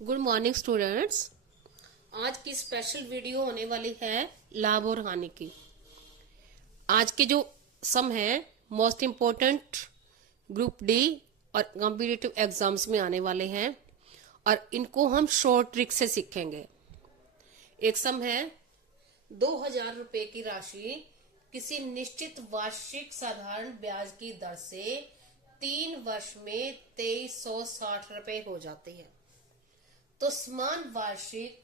Good morning students. आज की special video होने वाली है लाभ और हानि की। आज के जो सम है मोस्ट इम्पोर्टेंट ग्रुप डी और कॉम्पिटिटिव एग्जाम्स में आने वाले हैं और इनको हम शॉर्ट ट्रिक से सीखेंगे। एक सम है 2,000 रुपए की राशि किसी निश्चित वार्षिक साधारण ब्याज की दर से 3 वर्ष में 2,360 रुपए हो जाती है। तो समान वार्षिक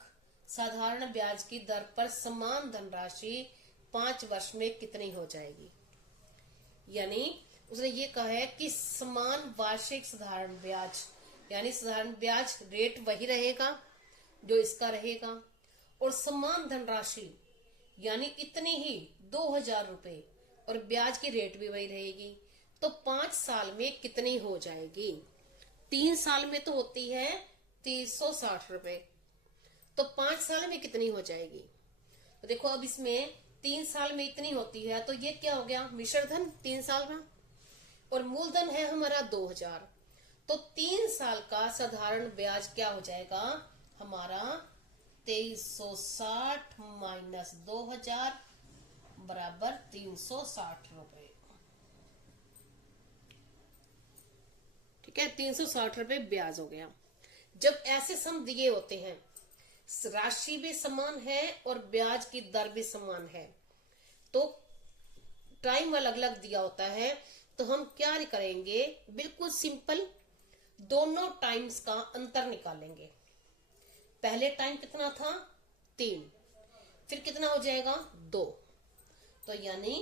साधारण ब्याज की दर पर समान धनराशि 5 वर्ष में कितनी हो जाएगी। यानी उसने ये कहा है कि समान वार्षिक साधारण ब्याज यानी साधारण ब्याज रेट वही रहेगा जो इसका रहेगा और समान धनराशि यानी इतनी ही 2,000 रुपए और ब्याज की रेट भी वही रहेगी। तो 5 साल में कितनी हो जाएगी। 3 साल में तो होती है 360 रुपए, तो 5 साल में कितनी हो जाएगी। तो देखो अब इसमें 3 साल में इतनी होती है तो ये क्या हो गया, मिश्र धन 3 साल में और मूलधन है हमारा 2,000। तो 3 साल का साधारण ब्याज क्या हो जाएगा हमारा 2,360 माइनस 2,000 बराबर 360 रुपए। ठीक है, 360 रुपए ब्याज हो गया। जब ऐसे सम दिए होते हैं, राशि भी समान है और ब्याज की दर भी समान है, तो टाइम अलग अलग दिया होता है, तो हम क्या करेंगे, बिल्कुल सिंपल दोनों टाइम्स का अंतर निकालेंगे। पहले टाइम कितना था 3, फिर कितना हो जाएगा 2, तो यानी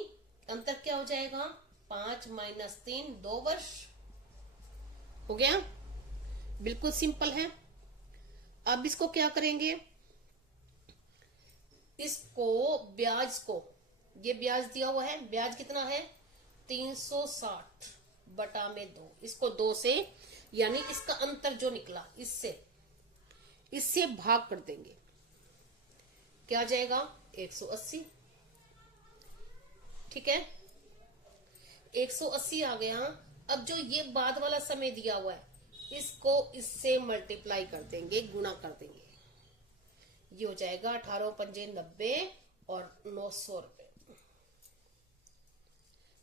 अंतर क्या हो जाएगा 5 माइनस 3 2 वर्ष हो गया। बिल्कुल सिंपल है। अब इसको क्या करेंगे, इसको ब्याज को, ये ब्याज दिया हुआ है, ब्याज कितना है 360 बटा में 2, इसको 2 से यानी इसका अंतर जो निकला इससे भाग कर देंगे, क्या आ जाएगा 180। ठीक है, 180 आ गया। अब जो ये बाद वाला समय दिया हुआ है इसको इससे मल्टीप्लाई कर देंगे, गुणा कर देंगे, ये हो जाएगा 18 पंजे 90 और 900 रुपए।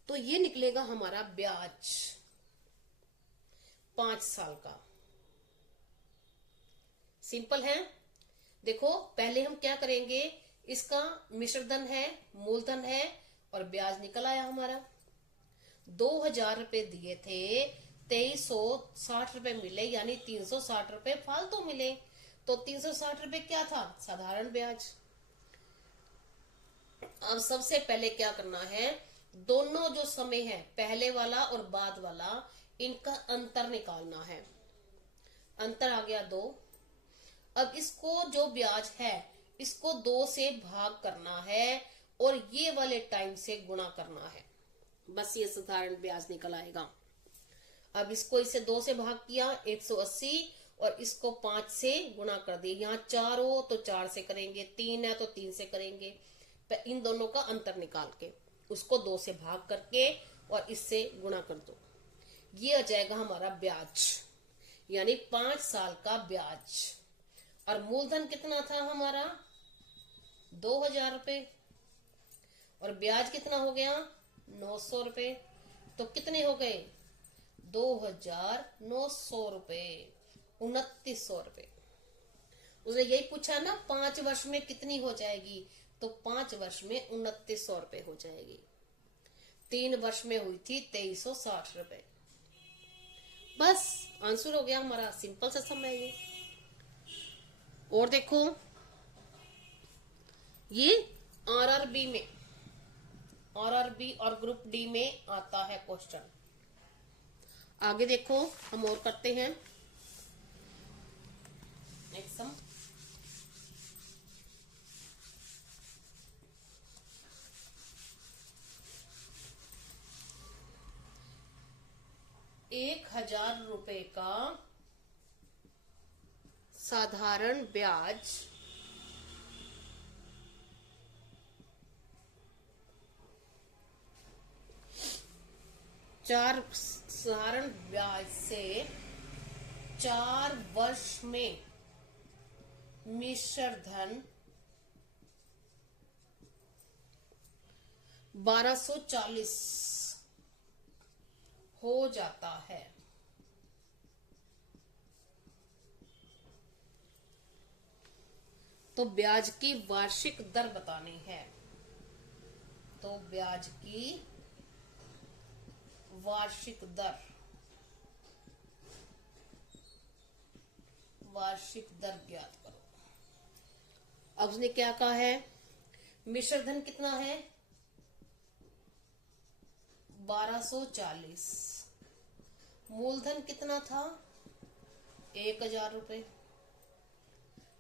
तो ये निकलेगा हमारा ब्याज 5 साल का। सिंपल है। देखो पहले हम क्या करेंगे, इसका मिश्र धन है, मूलधन है और ब्याज निकल आया हमारा। 2,000 रुपए दिए थे, 2,360 रुपए मिले, यानी 360 रुपए फालतू मिले। तो 360 रुपए क्या था साधारण ब्याज। अब सबसे पहले क्या करना है, दोनों जो समय है पहले वाला और बाद वाला, इनका अंतर निकालना है। अंतर आ गया 2। अब इसको जो ब्याज है इसको 2 से भाग करना है और ये वाले टाइम से गुणा करना है, बस ये साधारण ब्याज निकल आएगा। अब इसको इसे 2 से भाग किया 180 और इसको 5 से गुणा कर दिया। यहाँ 4 हो तो 4 से करेंगे, 3 है तो 3 से करेंगे। इन दोनों का अंतर निकाल के उसको 2 से भाग करके और इससे गुणा कर दो, ये आ जाएगा हमारा ब्याज, यानी 5 साल का ब्याज। और मूलधन कितना था हमारा 2,000 रुपए और ब्याज कितना हो गया 900 रुपए। तो कितने हो गए 2,900 रुपए, 2,900 रुपए। उसने यही पूछा ना 5 वर्ष में कितनी हो जाएगी, तो 5 वर्ष में 2,900 रुपए हो जाएगी। 3 वर्ष में हुई थी 2,360 रुपए। बस आंसर हो गया हमारा, सिंपल सा सम है ये। और देखो ये आरआरबी और ग्रुप डी में आता है क्वेश्चन। आगे देखो हम और करते हैं नेक्स्ट सम। ₹1,000 का साधारण ब्याज 4 साधारण ब्याज से 4 वर्ष में मिश्र धन 1240 हो जाता है। तो ब्याज की वार्षिक दर बतानी है। तो ब्याज की वार्षिक दर ज्ञात करो। अब उसने क्या कहा है, मिश्र धन कितना है 1240, मूलधन कितना था 1000 रुपए।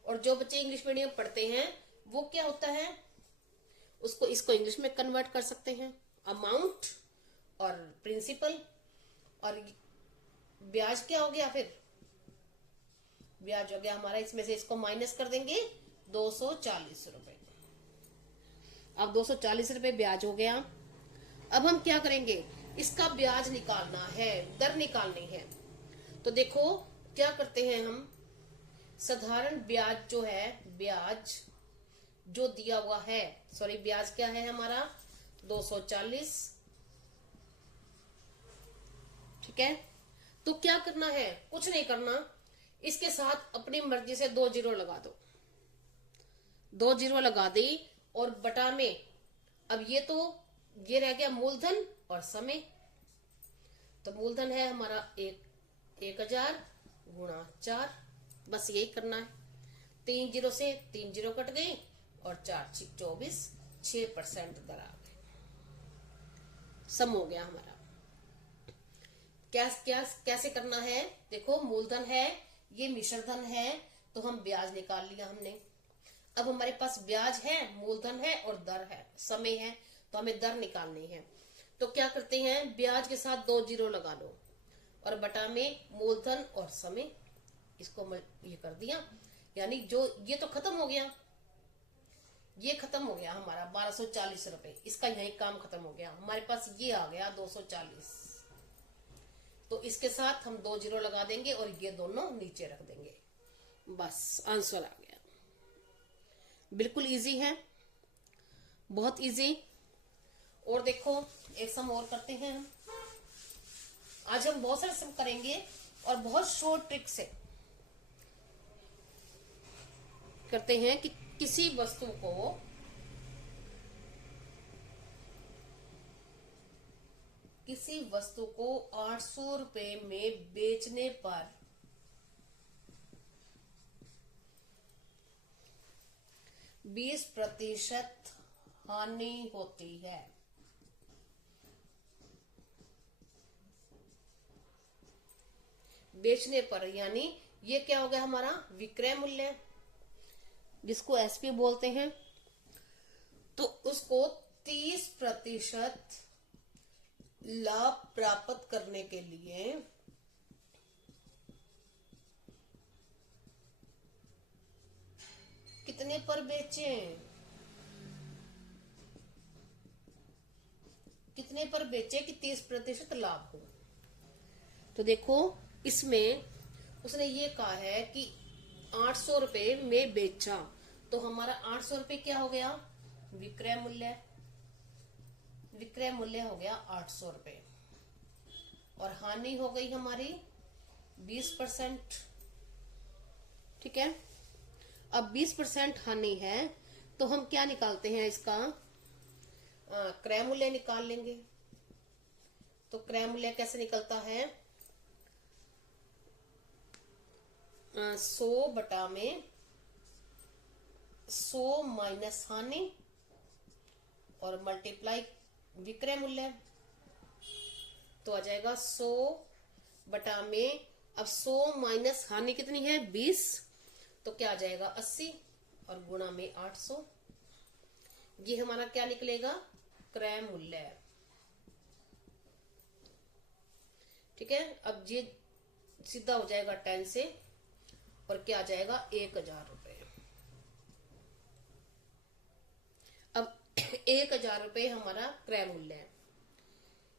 और जो बच्चे इंग्लिश मीडियम पढ़ते हैं वो क्या होता है, उसको इसको इंग्लिश में कन्वर्ट कर सकते हैं, अमाउंट और प्रिंसिपल। और ब्याज क्या हो गया, फिर ब्याज हो गया हमारा, इसमें से इसको माइनस कर देंगे 240 रुपए। अब 240 रुपए ब्याज हो गया। अब हम क्या करेंगे, इसका ब्याज निकालना है, दर निकालनी है। तो देखो क्या करते हैं हम, साधारण ब्याज जो है, ब्याज जो दिया हुआ है, सॉरी ब्याज क्या है हमारा 240, ठीक है। तो क्या करना है, कुछ नहीं करना, इसके साथ अपनी मर्जी से 2 जीरो लगा दो, 2 जीरो लगा दी और बटा में, अब ये रह गया मूलधन और समय। तो मूलधन है हमारा 1000 गुणा 4, बस यही करना है। 3 जीरो से 3 जीरो कट गई और 4 24, 6% दर आ गई, सम हो गया हमारा। कैसे करना है, देखो मूलधन है, ये मिश्र धन है, तो हम ब्याज निकाल लिया हमने। अब हमारे पास ब्याज है, मूलधन है और दर है, समय है, तो हमें दर निकालनी है। तो क्या करते हैं, ब्याज के साथ 2 जीरो लगा लो और बटा में मूलधन और समय, इसको मैं ये कर दिया, यानी जो ये तो खत्म हो गया, ये खत्म हो गया हमारा 1240 रुपए, इसका यही काम खत्म हो गया। हमारे पास ये आ गया 240, तो इसके साथ हम 2 जीरो लगा देंगे और ये दोनों नीचे रख देंगे, बस आंसर आ गया। बिल्कुल इजी है, बहुत इजी। और देखो एक सम और करते हैं हम। आज हम बहुत सारे सम करेंगे और बहुत शॉर्ट ट्रिक से करते हैं कि किसी वस्तु को 800 रुपए में बेचने पर 20% हानि होती है। बेचने पर, यानी ये क्या हो गया हमारा विक्रय मूल्य, जिसको एसपी बोलते हैं। तो उसको 30% लाभ प्राप्त करने के लिए कितने पर बेचें, कितने पर बेचें कि 30% लाभ हो। तो देखो इसमें उसने ये कहा है कि 800 रुपए में बेचा, तो हमारा 800 रुपए क्या हो गया विक्रय मूल्य, विक्रय मूल्य हो गया 800 रुपए, और हानि हो गई हमारी 20%, ठीक है। अब 20% हानि है, तो हम क्या निकालते हैं, इसका क्रय मूल्य निकाल लेंगे। तो क्रय मूल्य कैसे निकलता है, 100 बटा में 100 माइनस हानि और मल्टीप्लाई विक्रय मूल्य, तो आ जाएगा 100 बटा में, अब 100 माइनस हानि कितनी है 20, तो क्या आ जाएगा 80 और गुणा में 800, ये हमारा क्या निकलेगा क्रय मूल्य, ठीक है। अब ये सीधा हो जाएगा 10 से और क्या आ जाएगा 1000 रुपए। अब 1000 रुपए हमारा क्रय मूल्य है,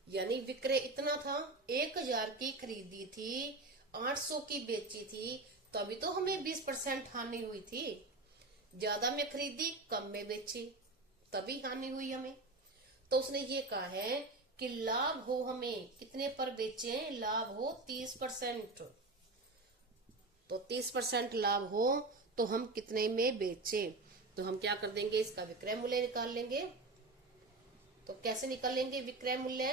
यानी विक्रय इतना था, 1000 की खरीदी थी, 800 की बेची थी, तभी तो हमें 20% हानि हुई थी। ज्यादा में खरीदी, कम में बेची, तभी हानि हुई हमें। तो उसने ये कहा है कि लाभ हो हमें कितने पर बेचे, लाभ हो 30%। तो 30% लाभ हो तो हम कितने में बेचे। तो हम क्या कर देंगे, इसका विक्रय मूल्य निकाल लेंगे। तो कैसे निकालेंगे विक्रय मूल्य,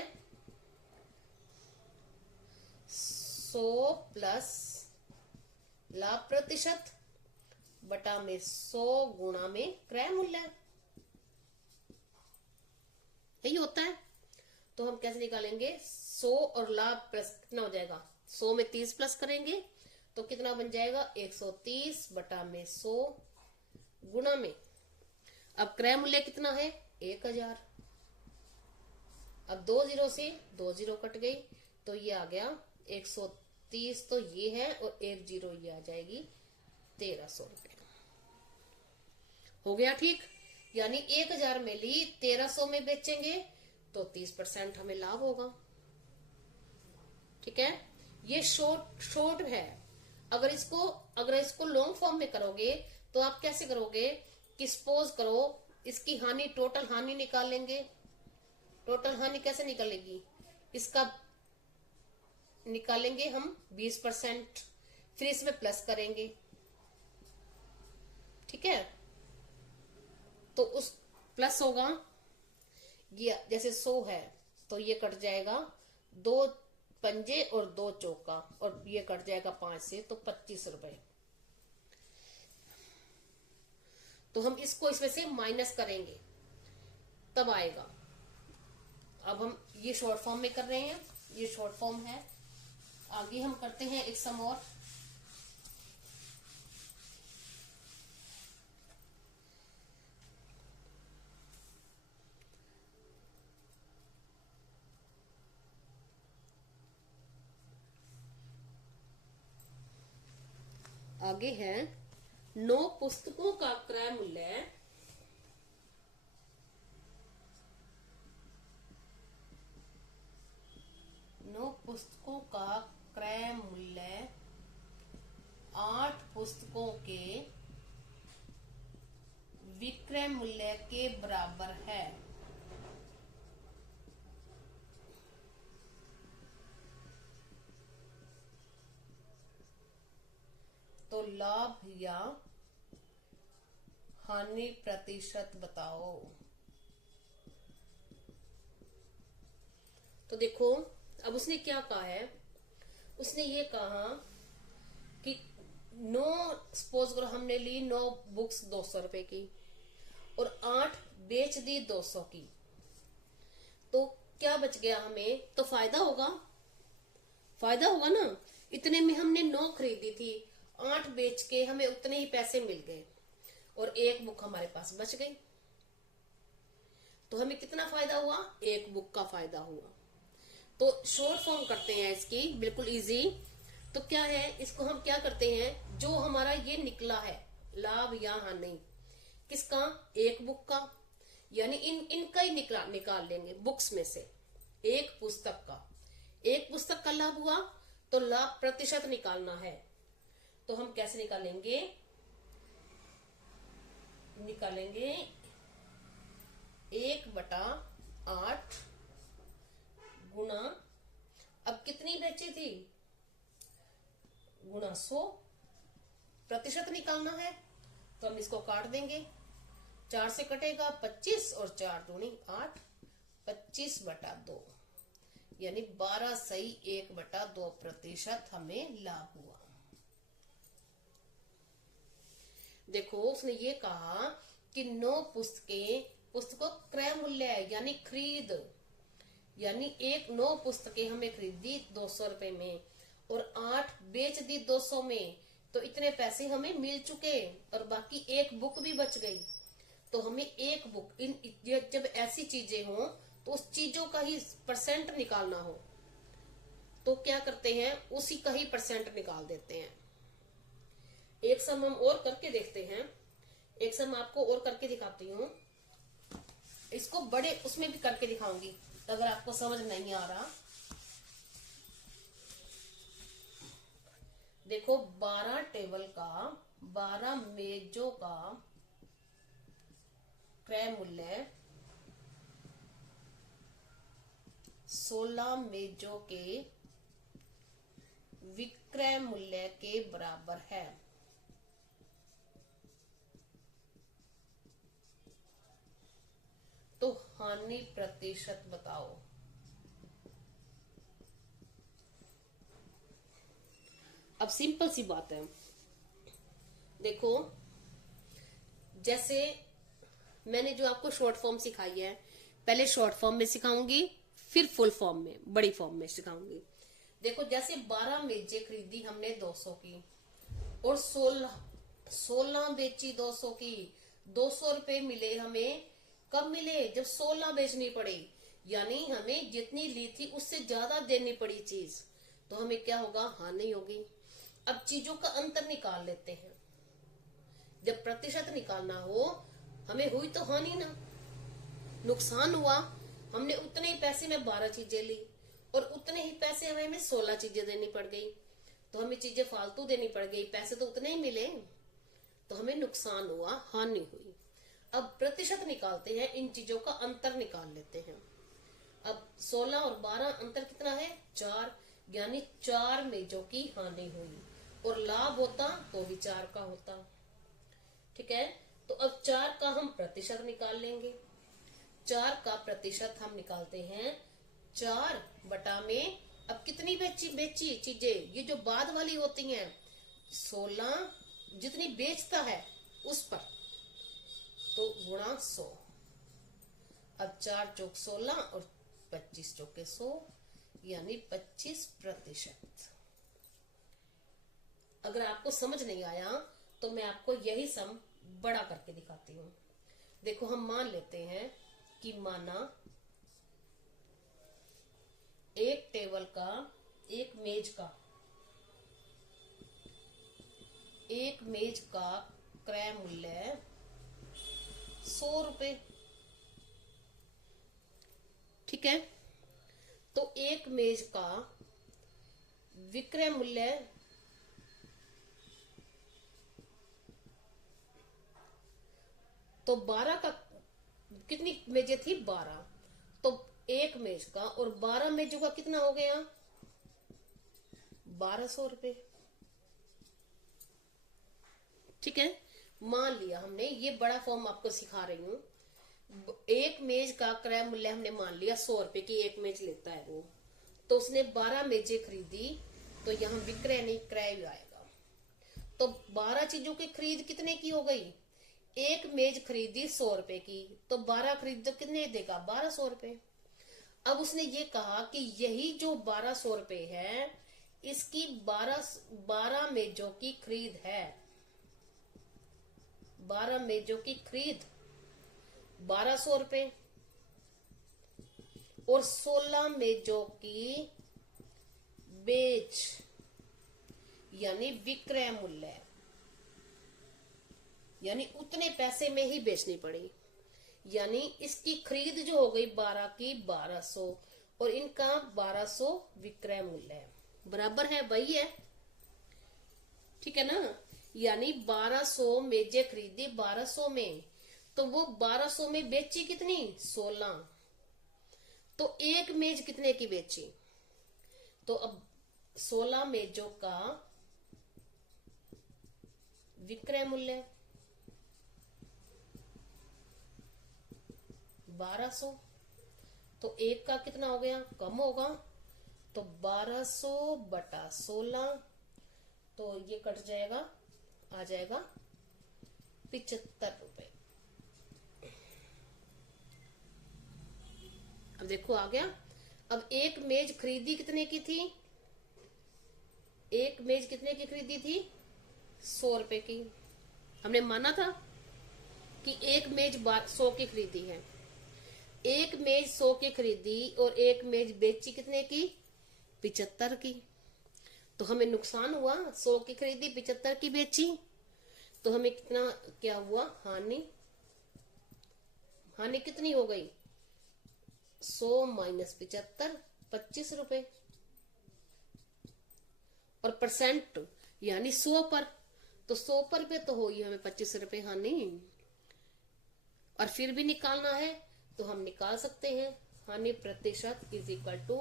100 प्लस लाभ प्रतिशत बटा में 100 गुणा में क्रय मूल्य, यही होता है। तो हम कैसे निकालेंगे, 100 और लाभ प्लस कितना हो जाएगा, 100 में 30 प्लस करेंगे तो कितना बन जाएगा, 130 बटा में 100 गुणा में, अब क्रय मूल्य कितना है, 1000। अब 2 जीरो से 2 जीरो कट गई तो ये आ गया 130, तो ये है, और 1 जीरो ये आ जाएगी 1300 रुपए। हो गया ठीक। यानी 1000 में ली, 1300 में बेचेंगे तो 30% हमें लाभ होगा। ठीक है, ये शॉर्ट है। अगर इसको लॉन्ग फॉर्म में करोगे तो आप कैसे करोगे कि सपोज करो इसकी हानि, टोटल हानि निकाल लेंगे। टोटल हानि कैसे निकलेगी, इसका निकालेंगे हम 20%, फिर इसमें प्लस करेंगे। ठीक है, तो उस प्लस होगा, ये जैसे 100 है तो ये कट जाएगा 2 पंजे और 2 चौका, और ये कट जाएगा 5 से, तो 25 रुपए। तो हम इसको इसमें से माइनस करेंगे तब आएगा। अब हम ये शॉर्ट फॉर्म में कर रहे हैं, ये शॉर्ट फॉर्म है। आगे हम करते हैं एक सम और। आगे है 9 पुस्तकों का क्रय मूल्य 9 पुस्तकों का क्रय मूल्य 8 पुस्तकों के विक्रय मूल्य के बराबर है। तो लाभ या हानि प्रतिशत बताओ। तो देखो, अब उसने क्या कहा है, उसने ये कहा कि 9, सपोज करो हमने ली 9 बुक्स 200 रुपए की और 8 बेच दी 200 की, तो क्या बच गया हमें, तो फायदा होगा ना। इतने में हमने 9 खरीदी थी, 8 बेच के हमें उतने ही पैसे मिल गए और एक बुक हमारे पास बच गई। तो हमें कितना फायदा हुआ, एक बुक का फायदा हुआ। तो शॉर्ट फॉर्म करते हैं इसकी, बिल्कुल इजी। तो क्या है, इसको हम क्या करते हैं, जो हमारा ये निकला है लाभ या हानि किसका, एक बुक का, यानी इनका ही निकाल लेंगे बुक्स में से। एक पुस्तक का लाभ हुआ तो लाभ प्रतिशत निकालना है। तो हम कैसे निकालेंगे 1/8 गुना, अब कितनी बेची थी, गुना 100, प्रतिशत निकालना है। तो हम इसको काट देंगे, 4 से कटेगा 25 और 4 दूनी 8, 25/2, यानी 12 सही 1/2% हमें लाभ हुआ। देखो, उसने ये कहा कि 9 पुस्तकों क्रय मूल्य है, यानी खरीद, यानी 9 पुस्तकें हमें खरीदी 200 रुपए में और 8 बेच दी 200 में, तो इतने पैसे हमें मिल चुके और बाकी एक बुक भी बच गई। तो हमें एक बुक, जब ऐसी चीजें हो तो उस चीजों का ही परसेंट निकालना हो तो क्या करते हैं, उसी का ही परसेंट निकाल देते हैं। एक सम हम और करके देखते हैं, एक सम आपको और करके दिखाती हूँ। इसको बड़े उसमें भी करके दिखाऊंगी अगर आपको समझ नहीं आ रहा। देखो 12 टेबल का, 12 मेजों का क्रय मूल्य 16 मेजों के विक्रय मूल्य के बराबर है। तो हानि प्रतिशत बताओ। अब सिंपल सी बात है, देखो जैसे मैंने जो आपको शॉर्ट फॉर्म सिखाई है, पहले शॉर्ट फॉर्म में सिखाऊंगी, फिर फुल फॉर्म में, बड़ी फॉर्म में सिखाऊंगी। देखो जैसे 12 मेजें खरीदी हमने 200 की, और 16 बेची 200 की, 200 रुपए मिले हमें। कब मिले? जब 16 बेचनी पड़ी, यानी हमें जितनी ली थी उससे ज्यादा देनी पड़ी चीज, तो हमें क्या होगा? हानि होगी। अब चीजों का अंतर निकाल लेते हैं। जब प्रतिशत निकालना हो, हमें हुई तो हानि ना, नुकसान हुआ। हमने उतने ही पैसे में 12 चीजें ली और उतने ही पैसे हमें 16 चीजें देनी पड़ गई, तो हमें चीजें फालतू देनी पड़ गई, पैसे तो उतने ही मिले, तो हमें नुकसान हुआ, हानि हुई। अब प्रतिशत निकालते हैं, इन चीजों का अंतर निकाल लेते हैं। अब 16 और 12 अंतर कितना है? 4, यानी 4 मेजों की हानि हुई, और लाभ होता तो भी 4 का होता। ठीक है, तो अब 4 का हम प्रतिशत निकाल लेंगे। 4 का प्रतिशत हम निकालते हैं 4 बटा में, अब कितनी बेची चीजें, ये जो बाद वाली होती हैं, 16 जितनी बेचता है उस पर, तो गुणा 100। अब 4 चौक 16 और 25 चौके 100, यानी 25%। अगर आपको समझ नहीं आया तो मैं आपको यही सम बड़ा करके दिखाती हूँ। देखो हम मान लेते हैं कि माना एक टेबल का, एक मेज का क्रय मूल्य 100 रुपए। ठीक है, तो एक मेज का विक्रय मूल्य तो 12 का, कितनी मेजें थी? 12, तो एक मेज का और 12 मेजों का कितना हो गया? 1200 रुपए। ठीक है, मान लिया हमने, ये बड़ा फॉर्म आपको सिखा रही हूं। एक मेज का क्रय मूल्य हमने मान लिया 100 रुपए की, एक मेज लेता है वो, तो उसने 12 मेजें खरीदी, तो यहाँ विक्रय नहीं क्रय आएगा। तो 12 चीजों की खरीद कितने की हो गई? एक मेज खरीदी 100 रुपए की, तो 12 खरीद तो कितने देगा? 1200 रुपए। अब उसने ये कहा कि यही जो 1200 रुपए है, इसकी 12 मेजों की खरीद है। 12 मेजों की खरीद 1200 रुपए, और 16 मेजों की बेच, यानी विक्रय मूल्य, यानी उतने पैसे में ही बेचनी पड़ी, यानी इसकी खरीद जो हो गई 12 की 1200, और इनका 1200 विक्रय मूल्य है, बराबर है, वही है। ठीक है ना, यानी 1200 मेजें खरीदी 1200 में, तो वो 1200 में बेची कितनी? 16। तो एक मेज कितने की बेची? तो अब 16 मेजों का विक्रय मूल्य 1200, तो एक का कितना हो गया? कम होगा, तो 1200 बटा 16, तो ये कट जाएगा, आ जाएगा 75 रुपए। अब देखो आ गया। अब एक मेज खरीदी कितने की थी? एक मेज कितने की खरीदी थी? 100 रुपए की। हमने माना था कि एक मेज 100 की खरीदी है। एक मेज 100 की खरीदी और एक मेज बेची कितने की? 75 की। तो हमें नुकसान हुआ, 100 की खरीदी 75 की बेची, तो हमें कितना क्या हुआ? हानि। हानि कितनी हो गई? 100 माइनस 75, 25 रुपए। और परसेंट यानी 100 पर, तो 100 पर भी तो होगी हमें 25 रुपए हानि। और फिर भी निकालना है तो हम निकाल सकते हैं, हानि प्रतिशत इज इक्वल टू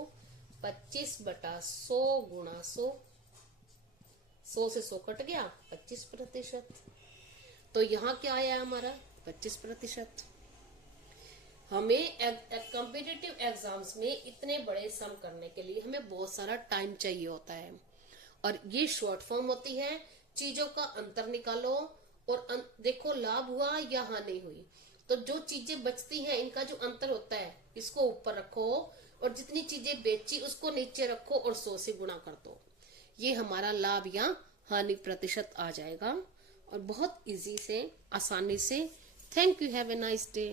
25/100 गुणा 100। 100 से 100 कट गया, 25%। तो यहाँ क्या आया हमारा 25%। हमें कॉम्पिटिटिव एग्जाम्स में इतने बड़े सम करने के लिए हमें बहुत सारा टाइम चाहिए होता है, और ये शॉर्ट फॉर्म होती है। चीजों का अंतर निकालो और देखो लाभ हुआ या हानि हुई, तो जो चीजें बचती हैं इनका जो अंतर होता है इसको ऊपर रखो, और जितनी चीजें बेची उसको नीचे रखो और 100 से गुणा कर दो। ये हमारा लाभ या हानि प्रतिशत आ जाएगा, और बहुत इजी से, आसानी से। Thank you, have a nice day.